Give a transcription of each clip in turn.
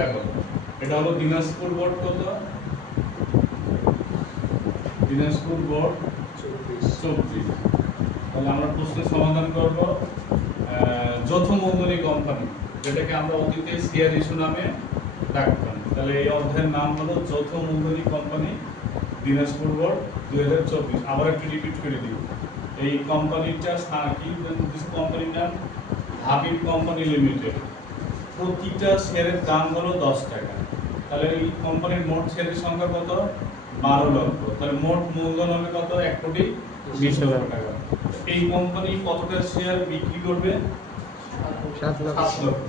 দেখো এটা হলো দিনাজপুর বোর্ড কত, দিনাজপুর বোর্ড 24। তাহলে আমরা প্রশ্নের সমাধান করব যৌথ মূলধনী কোম্পানি, যেটাকে আমরা অতীতে শেয়ার ইস্যু নামে ডাকতাম। তাহলে এই অধ্যায়ের নাম হলো যৌথ মূলধনী কোম্পানি দিনাজপুর বোর্ড 2024। আবার একটু রিপিট করে দিই, এই কোম্পানিটা কি কোম্পানির নাম? Habib company limited. প্রতিটা শেয়ারের দাম হলো 10 টাকা। তাহলে এই কোম্পানির মোট শেয়ারের সংখ্যা কত? 12 লক্ষ। তাহলে মোট মূলধন হবে কত? 1,20,00,000 টাকা। এই কোম্পানি কতটা শেয়ার বিক্রি করবে? 7 লক্ষ।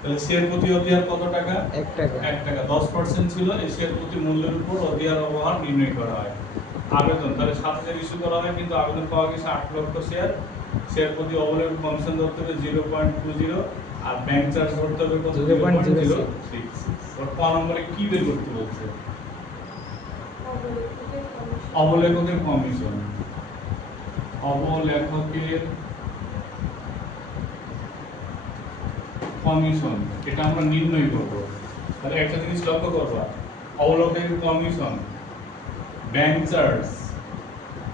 তাহলে শেয়ার প্রতি অধিহার কত টাকা? 1 টাকা। 1 টাকা। 10% ছিল এই শেয়ার প্রতি মূল্যের উপর অধিহার অবহার নির্ণয় করা হয়। আবেদন তাহলে 7,000 ইস্যু করা হয়, কিন্তু আবেদন পাওয়া গেছে 8 লক্ষ শেয়ার। শেয়ার প্রতি অবলের কমিশন ধরতে হবে 0.20 আর ব্যাংক চার্জ ধরতে হবে কত? 0.06। আর ক নম্বরে কি বের করতে বলছে? অবলেখকের কমিশন। অবলেখকের কমিশন এটা আমরা নির্ণয় করব। তাহলে একটা জিনিস লক্ষ্য করবা, অবলেখকের কমিশন, ব্যাংক চার্জ,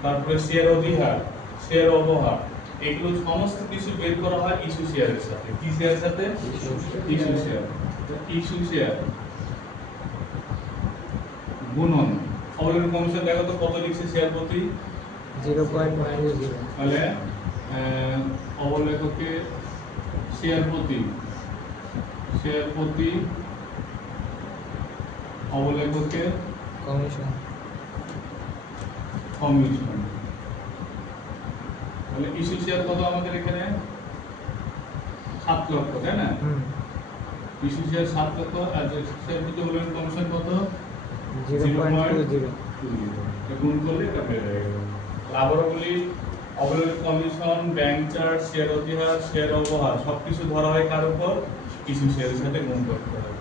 তারপরে শেয়ার অধিহার, শেয়ার অবহার, এগুলো সমস্ত কিছু বের করা হয় ইস্যু শেয়ারের সাথে। কি শেয়ারের সাথে? Issue share. ইস্যু শেয়ার গুণন অবলেখকের কমিশন। দেখো তো কত লিখছে শেয়ার প্রতি? 0.20। তাহলে অবলেখকের শেয়ার প্রতি অবলেখকের কমিশন। তাহলে ইস্যু শেয়ার কত আমাদের এখানে? 7 লক্ষ, তাই না? ইস্যু শেয়ার 7 লক্ষ আর শেয়ার প্রতি অবলেখকের কমিশন কত? 0.20। গুণ করলে এটা বের হয়ে গেল। আবারও বলি, অবলেখকের কমিশন, ব্যাংক চার্জ, শেয়ার অধিহার, শেয়ার অবহার সবকিছু ধরা হয় কার উপর? ইস্যু শেয়ারের সাথে গুণ করতে হয়।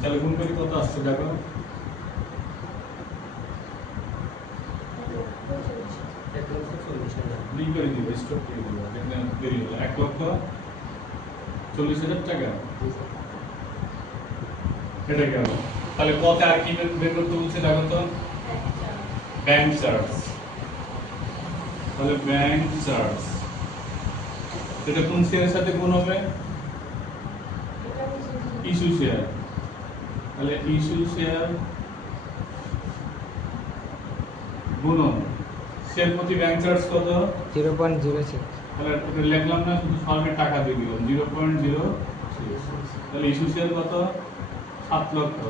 তাহলে গুণ করি কত আসছে দেখো? করে দিব, স্টপ করে দিব, দেখেন দেরি হলো। 1,40,000 টাকা। এটা গেল। তাহলে কত আর কি বের করতে বলছে দেখো তো? Bank charge. তাহলে ব্যাংক চার্জ এটা কোন শেয়ারের সাথে গুণ হবে? Issue share. তাহলে ইস্যু শেয়ার গুণন শেয়ার প্রতি ব্যাংক চার্জ কত? 0.06। তাহলে এটা লিখলাম না, শুধু ফর্মে টাকা দিয়ে দিলাম 0.06। তাহলে ইস্যু শেয়ার কত? 7 লক্ষ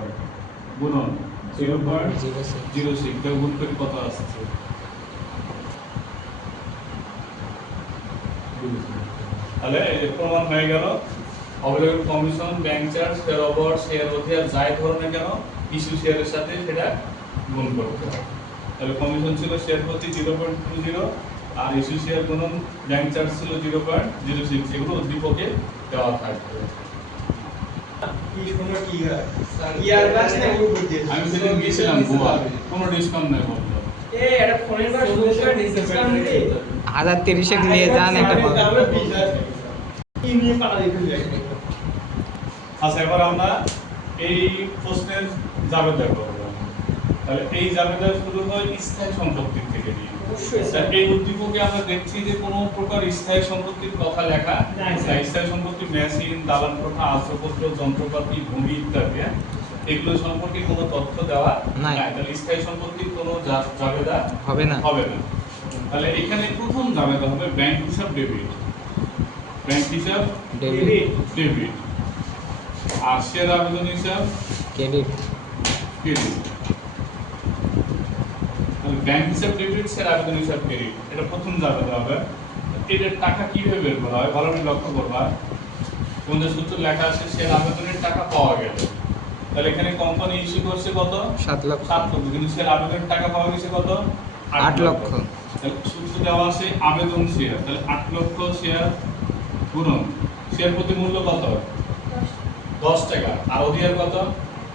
গুণন 0.06। তাহলে গুণ করে কত আসছে? তাহলে এই প্রমাণ হয়ে গেল অবলেখকের কমিশন, ব্যাংক চার্জ, শেয়ার অবহার, শেয়ার অধিহার যাই ধরনের কেন ইস্যু শেয়ারের সাথে সেটা গুণ করতে হবে। তাহলে কমিশন ছিল শেয়ার প্রতি 0.20 আর ইস্যু শেয়ার গুণন ব্যাংক চার্জ ছিল 0.06। এগুলো উদ্দীপকে দেওয়া থাকবে। আমি সেদিন গিয়েছিলাম গোয়া, কোনো ডিসকাউন্ট নেই বললো। 1030 নিয়ে যান একটা। আচ্ছা, এবার আমরা এই প্রশ্নের জাবেদা করব। তাহলে এই জাবেদা শুরু হয় স্থায়ী সম্পত্তির থেকে নিয়ে। এই উদ্দীপকে আমরা দেখছি যে কোনো প্রকার স্থায়ী সম্পত্তির কথা লেখা নাই। স্থায়ী সম্পত্তি মেশিন, দালান কোঠা, আসবাবপত্র, যন্ত্রপাতি, ভূমি ইত্যাদি এগুলো সম্পর্কে কোনো তথ্য দেওয়া নাই। তাহলে স্থায়ী সম্পত্তির কোনো জাবেদা হবে না। তাহলে এখানে প্রথম জাবেদা হবে ব্যাংক হিসাব ডেবিট। ব্যাংক হিসাব ডেবিট। আর শেয়ার আবেদন হিসাব ক্রেডিট। তাহলে ব্যাংক হিসাব ডেবিট, শেয়ার আবেদন হিসাব ক্রেডিট, এটা প্রথম জাবেদা হবে। এটার টাকা কিভাবে বের করা হয় ভালো করে লক্ষ্য করবা। কোন সূত্র লেখা আছে? শেয়ার আবেদনের টাকা পাওয়া গেল। তাহলে এখানে কোম্পানি ইস্যু করছে কত? 7 লক্ষ। কিন্তু শেয়ার আবেদনের টাকা পাওয়া গেছে কত? 8 লক্ষ। তাহলে সূত্র দেওয়া আছে আবেদন শেয়ার। তাহলে 8 লক্ষ শেয়ার গুণন শেয়ার প্রতি মূল্য কত? 10 টাকা। আর অধিহার কত?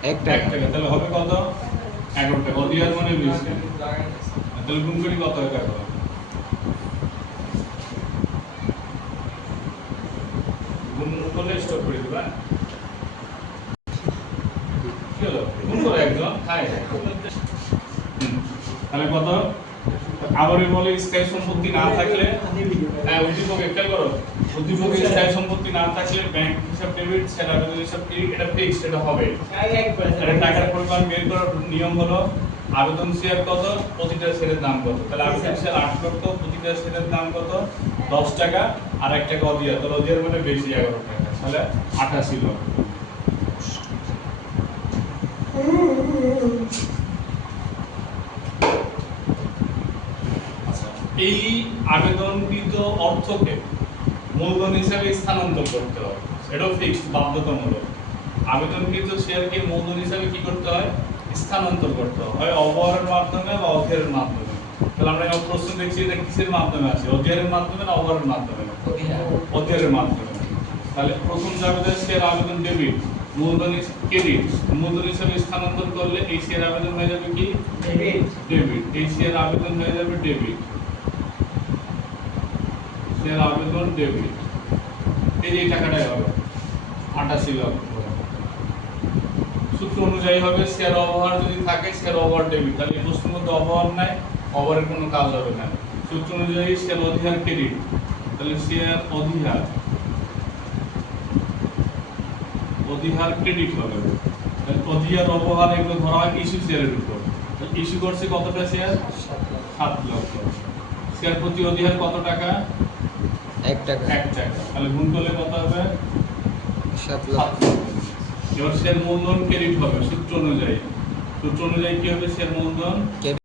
1 টাকা। তাহলে হবে কত? 11 টাকা। অধিহার মানে 20 টাকা। তাহলে গুণ করি কত হয় দেখো? গুণ করলে স্টপ করে দিবা। হলো গুণ করো একজন হ্যাঁ তাহলে কত আবারই বলে স্থায়ী সম্পত্তি না থাকলে হ্যাঁ উদ্দীপক খেয়াল করো উদ্দীপকে স্থায়ী সম্পত্তি না থাকলে ব্যাংক হিসাব ডেবিট সেটা আবেদন হিসাব ক্রেডিট এটা ফিক্সড এটা হবে এটা টাকার পরিমাণ বের করার নিয়ম হলো আবেদন শেয়ার কত প্রতিটা শেয়ারের দাম কত তাহলে আবেদন শেয়ার 8 লক্ষ প্রতিটা শেয়ারের দাম কত 10 টাকা আর 1 টাকা অধিয়া তাহলে অধিয়ার মানে বেশি 11 টাকা তাহলে 88 লক্ষ এই আবেদনকৃত অর্থকে মূলধন হিসাবে স্থানান্তর করতে হয় এটাও ফিক্সড বাধ্যতামূলক আবেদনকৃত শেয়ারকে মূলধন হিসাবে কি করতে হয় স্থানান্তর করতে হয় অবহারের মাধ্যমে বা অধিহারের মাধ্যমে তাহলে আমরা এই প্রশ্ন দেখছি এটা কিসের মাধ্যমে আছে অধিহারের মাধ্যমে না অবহারের মাধ্যমে অধিহারের মাধ্যমে তাহলে প্রথম জাবেদার শেয়ার আবেদন ডেবিট মূলধন ক্রেডিট মূলধন হিসাবে স্থানান্তর করলে এই শেয়ার আবেদন হয়ে যাবে কি ডেবিট এই শেয়ার আবেদন হয়ে যাবে ডেবিট শেয়ার আবেদন ডেবিট এই যে টাকাটাই হবে 88 লক্ষ সূত্র অনুযায়ী হবে শেয়ার অবহার যদি থাকে শেয়ার ওভার ডেবিট তাহলে এই প্রশ্নের মধ্যে অবহার নাই ওভারের কোনো কাজ হবে না সূত্র অনুযায়ী শেয়ার অধিহার ক্রেডিট তাহলে শেয়ার অধিহার ক্রেডিট হবে তাহলে অধিহার অবহার এগুলো ধরা হয় ইস্যু শেয়ারের উপর ইস্যু করছে কতটা শেয়ার 7 লক্ষ শেয়ার প্রতি অধিহার কত টাকা 1 টাকা 1 টাকা তাহলে গুণ করলে কত হবে 7 লক্ষ এবার শেয়ার মূলধন ক্রেডিট হবে সূত্র অনুযায়ী কি হবে শেয়ার মূলধন